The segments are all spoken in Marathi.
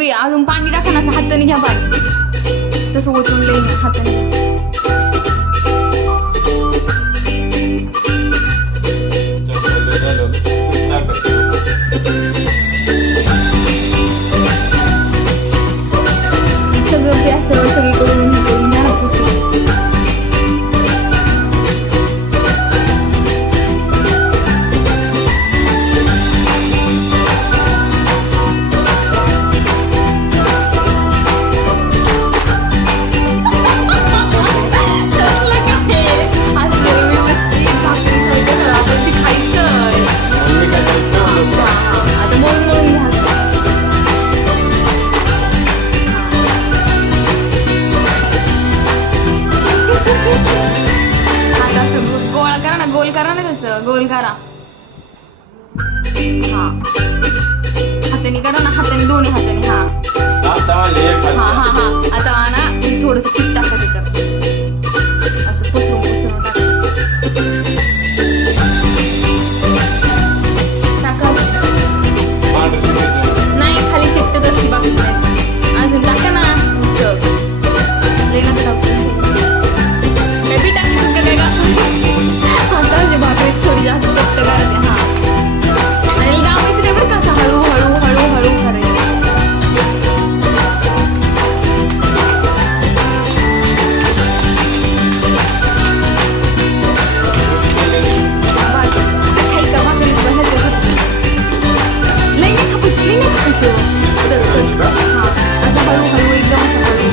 बी अजून पाणी टाका ना असं हाताने घ्या पाणी तसं ओतून लई हाताने सगळं बी असं सगळीकडून हे करून घ्या ना पुसून. गोल करा ना त्याचं गोल करा हा हाताने करा ना हाताने दोन्ही हाताने हा हा हा हा आता ना थोडस पीठ टाका त्याच्यात असं पसरून पसरून टाका नाही खाली चिकटत असते बाकी अजून टाका ना बी टाकून काय का भाकरी थोडी जास्त कष्ट करायचे हा आणि लावायचं नाही बरं का असं हळू हळू हळू हळू करायचं खायचं भाकरी लई नाही खायचं लई नाही खायचं हा असं हळू हळू एकदम असं हळू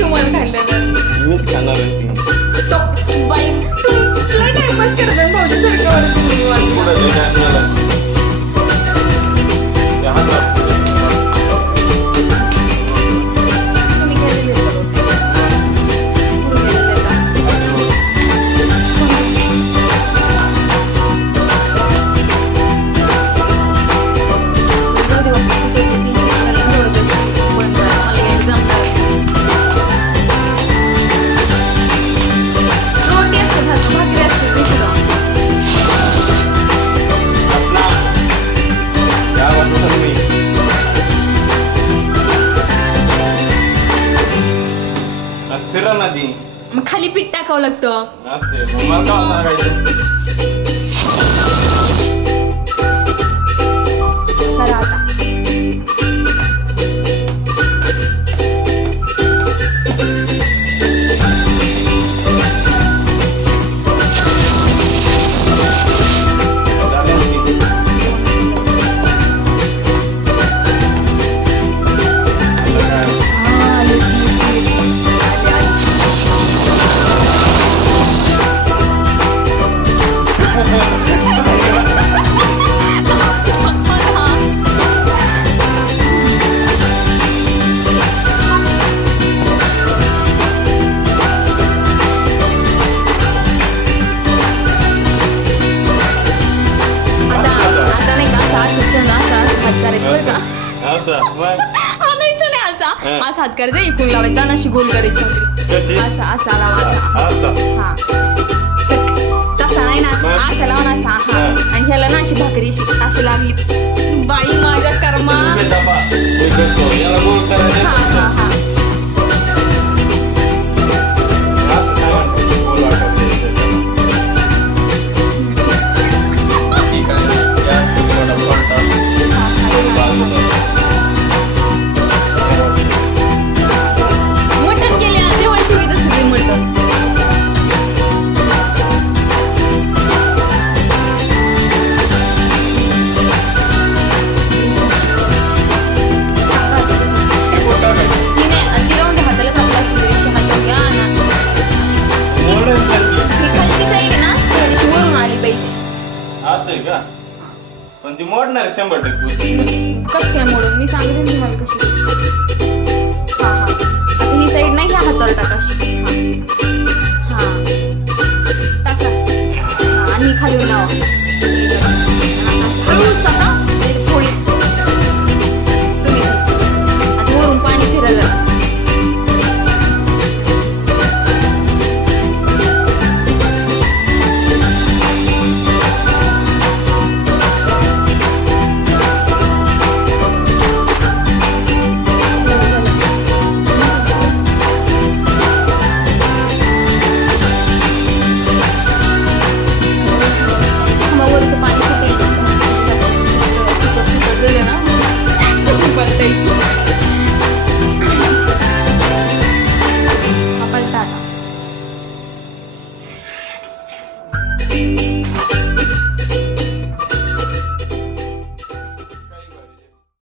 तुम्हाला खाल्लं मीच खाणार बाई लय टाइमपास करतात भाऊजी सारखं मग खाली पीठ टाकावं लागतं करा आता असा हात करायचा इकून लावायचा आणि अशी गोल करायची असा असा लावायचा हा तसा नाही ना असा लावा ना असा हा आणि ह्याला ना अशी भाकरी अशी लागली बाई माझ्या कर्मा हा हा हा पण ती मोडणार 100% कसं काय मोडून मी सांगते तुम्हाला कशी हा हा आता ही साईड नाही ह्या हातावर टाका हा हा टाका हा आणि खाली लावा